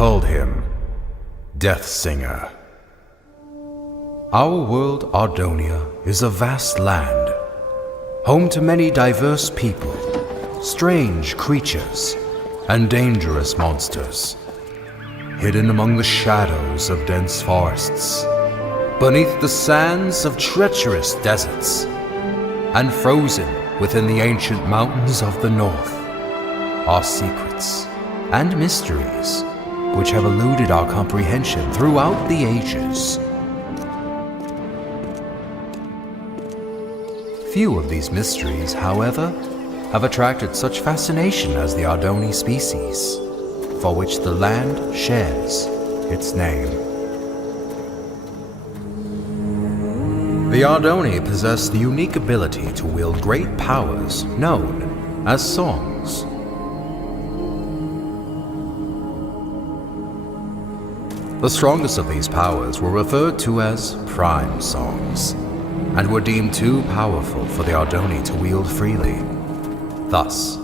called him Deathsinger. Our world, Ardonia, is a vast land, home to many diverse people, strange creatures, and dangerous monsters, hidden among the shadows of dense forests, beneath the sands of treacherous deserts, and frozen within the ancient mountains of the north, are secrets and mysteries which have eluded our comprehension throughout the ages. Few of these mysteries, however, have attracted such fascination as the Ardonia species, for which the land shares its name. The Ardonia possess the unique ability to wield great powers known as songs. The strongest of these powers were referred to as prime songs, and were deemed too powerful for the Ardonia to wield freely. Thus,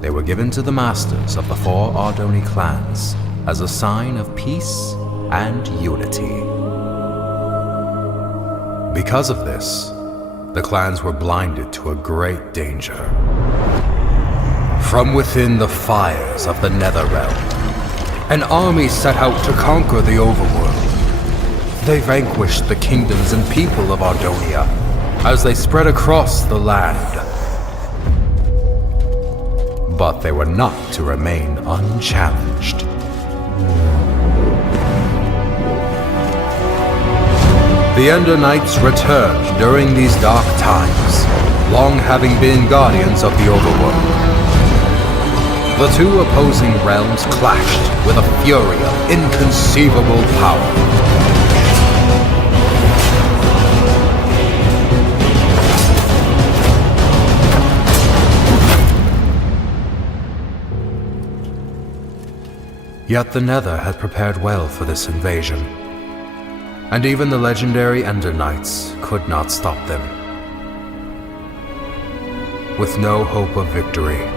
they were given to the masters of the 4 Ardonia clans as a sign of peace and unity. Because of this, the clans were blinded to a great danger. From within the fires of the Netherrealm, an army set out to conquer the overworld. They vanquished the kingdoms and people of Ardonia as they spread across the land. But they were not to remain unchallenged. The Ender Knights returned during these dark times, long having been guardians of the overworld. The 2 opposing realms clashed with a fury of inconceivable power. Yet the Nether had prepared well for this invasion, and even the legendary Ender Knights could not stop them. With no hope of victory,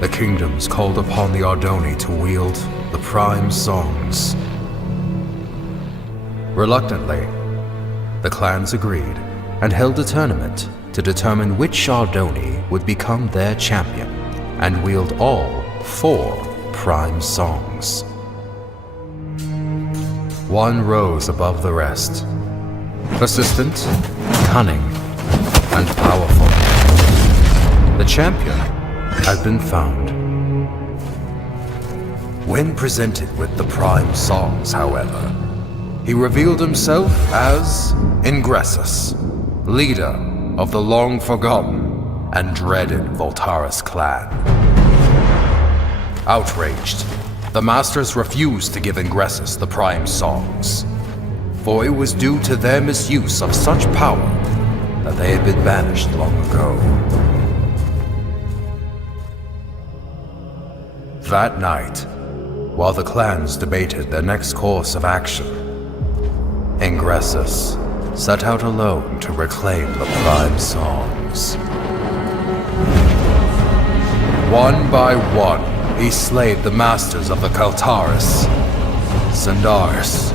the kingdoms called upon the Ardonia to wield the prime songs. Reluctantly, the clans agreed and held a tournament to determine which Ardonia would become their champion and wield all 4 prime songs. One rose above the rest, persistent, cunning, and powerful. The champion had been found. When presented with the prime songs, however, he revealed himself as Ingressus, leader of the long-forgotten and dreaded Voltaris clan. Outraged, the masters refused to give Ingressus the prime songs, for it was due to their misuse of such power that they had been banished long ago. That night, while the clans debated their next course of action, Ingressus set out alone to reclaim the prime songs. One by one, he slayed the masters of the Kaltaris, Sandaris,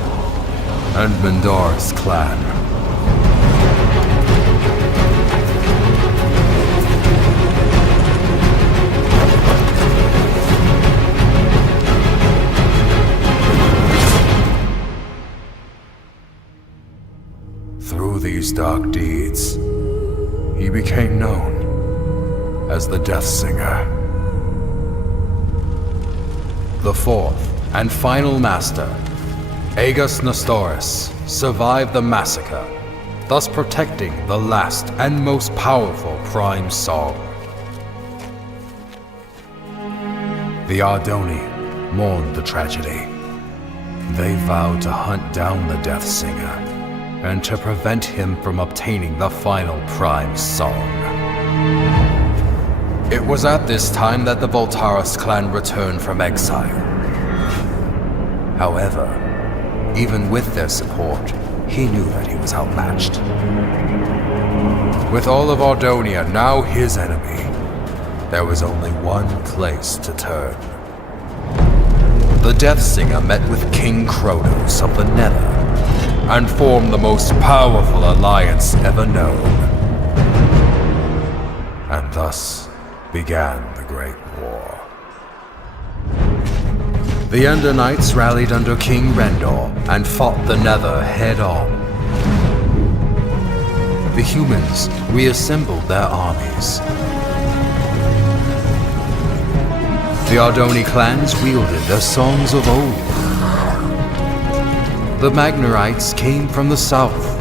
and Mendoris clan. Through these dark deeds, he became known as the Deathsinger. The 4th and final master, Aegis Nestoris, survived the massacre, thus protecting the last and most powerful prime song. The Ardonia mourned the tragedy. They vowed to hunt down the Deathsinger and to prevent him from obtaining the final prime song. It was at this time that the Voltaris clan returned from exile. However, even with their support, he knew that he was outmatched. With all of Ardonia now his enemy, there was only one place to turn. The the Deathsinger met with King Kronos of the Nether and formed the most powerful alliance ever known. And thus began the Great War. The Ender Knights rallied under King Rendor and fought the Nether head-on. The humans reassembled their armies. The Ardonia clans wielded their songs of old. The Magnarites came from the south,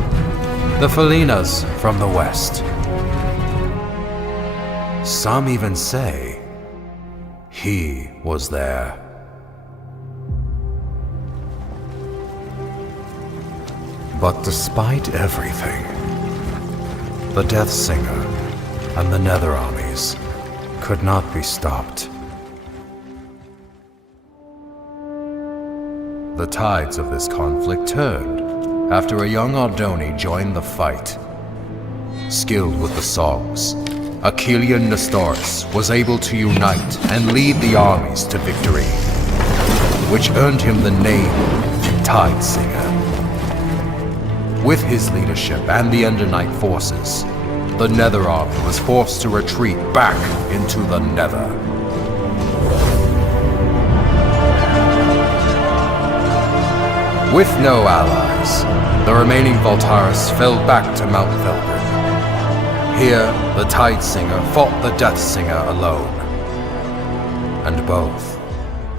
the Felinas from the west. Some even say he was there. But despite everything, the Deathsinger and the Nether armies could not be stopped. The tides of this conflict turned after a young Ardonia joined the fight. Skilled with the songs, Achillean Nestoris was able to unite and lead the armies to victory, which earned him the name Tygren. With his leadership and the Ender Knight forces, the Nether army was forced to retreat back into the Nether. With no allies, the remaining Voltaris fell back to Mount Tygren. Here, the Deathsinger fought the Deathsinger alone, and both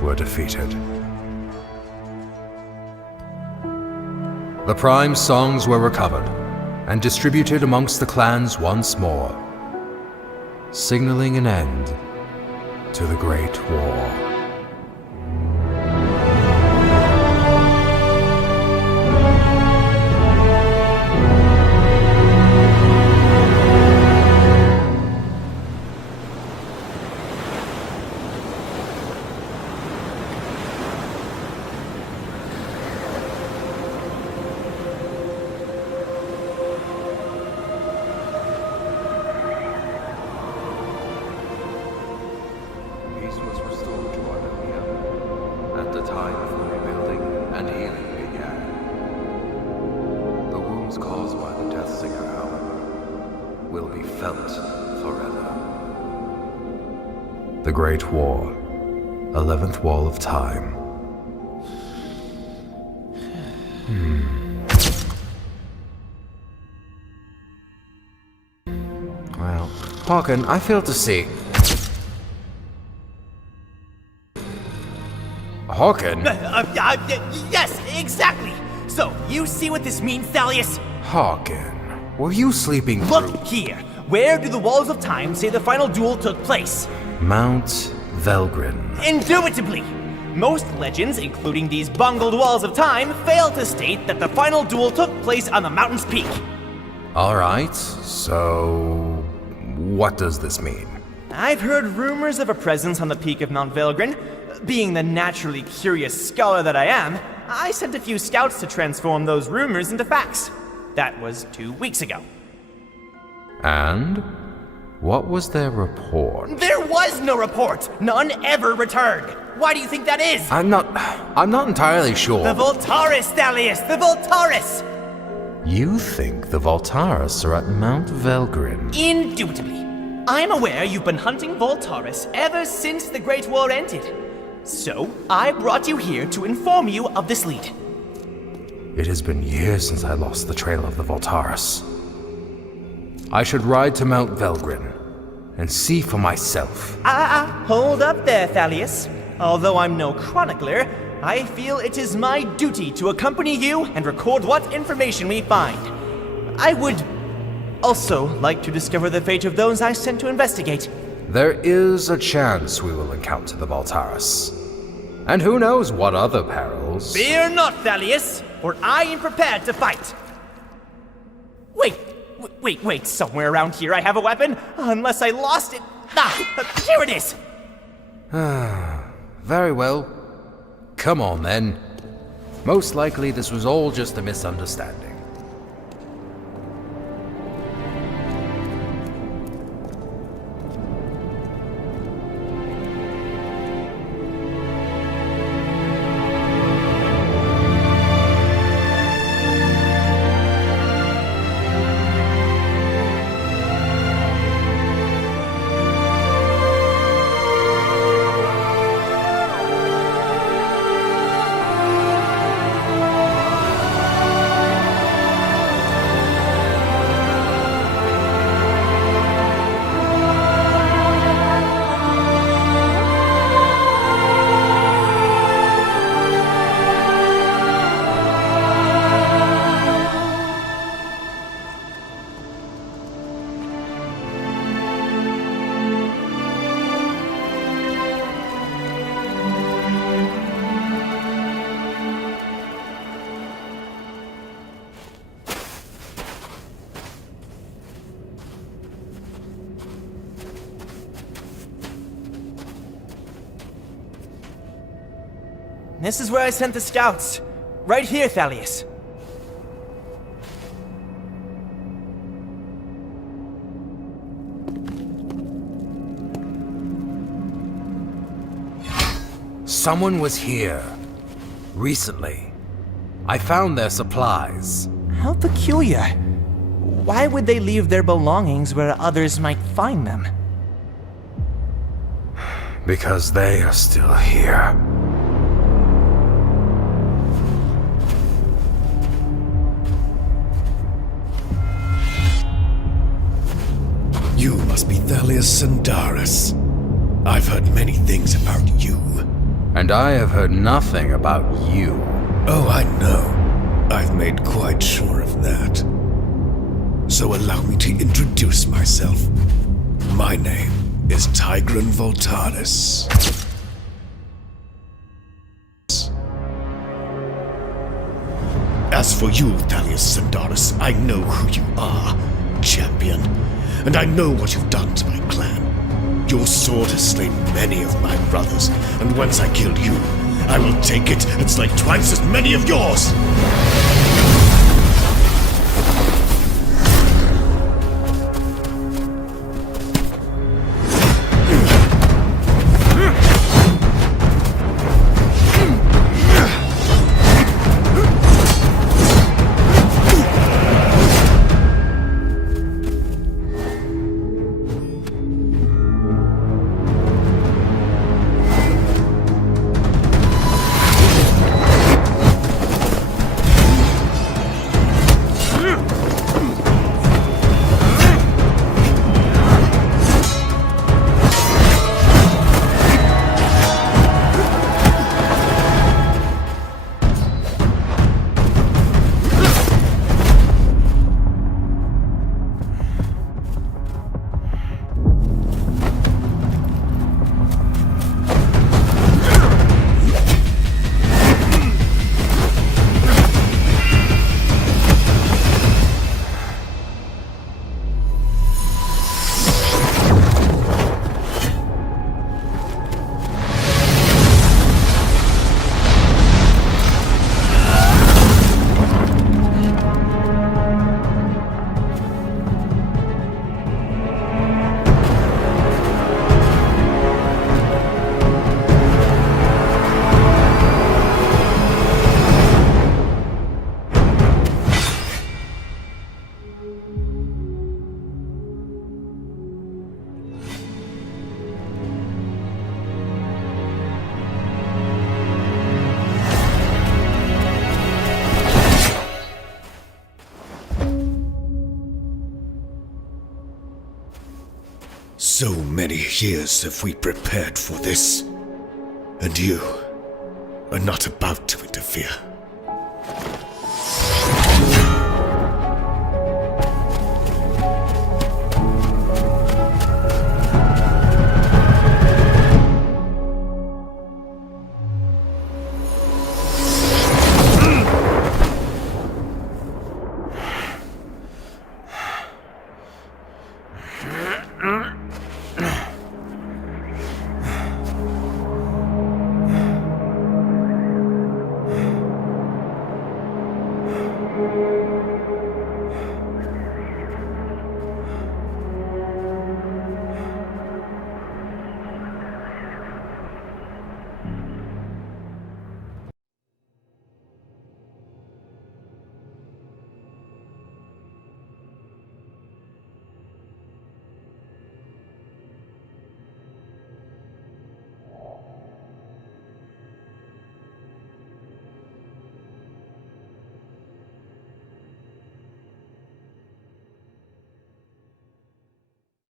were defeated. The Prime songs were recovered and distributed amongst the clans once more, signaling an end to the Great War. Was restored to Ardonia, and the time for rebuilding and healing began. The wounds caused by the Deathsinger, however, will be felt forever. The Great War, 11th Wall of Time. Well, Hagen, I fail to see. Hagen? Yes, exactly! So, you see what this means, Thalius? Hagen, were you sleeping through? Look here! Where do the Walls of Time say the final duel took place? Mount Tygren. Indubitably! Most legends, including these bungled Walls of Time, fail to state that the final duel took place on the mountain's peak. Alright, so what does this mean? I've heard rumors of a presence on the peak of Mount Tygren. Being the naturally curious scholar that I am, I sent a few scouts to transform those rumors into facts. That was 2 weeks ago. And? What was their report? There was no report! None ever returned! Why do you think that is? I'm not entirely sure. The Voltaris, Thalius! The Voltaris! You think the Voltaris are at Mount Tygren? Indubitably. I'm aware you've been hunting Voltaris ever since the Great War ended. So, I brought you here to inform you of this lead. It has been years since I lost the trail of the Voltaris. I should ride to Mount Tygren and see for myself. Hold up there, Thalius. Although I'm no chronicler, I feel it is my duty to accompany you and record what information we find. I would also like to discover the fate of those I sent to investigate. There is a chance we will encounter the Voltaris. And who knows what other perils. Fear not, Thalius, for I am prepared to fight. Wait, somewhere around here I have a weapon, unless I lost it. Here it is. Very well. Come on then. Most likely this was all just a misunderstanding. This is where I sent the scouts. Right here, Thalius. Someone was here. Recently. I found their supplies. How peculiar. Why would they leave their belongings where others might find them? Because they are still here. You must be Thalius Sandaris. I've heard many things about you. And I have heard nothing about you. Oh, I know. I've made quite sure of that. So allow me to introduce myself. My name is Tygren Voltaris. As for you, Thalius Sandaris, I know who you are, champion. And I know what you've done to my clan. Your sword has slain many of my brothers, and once I kill you, I will take it and slay twice as many of yours! So many years have we prepared for this, and you are not about to interfere.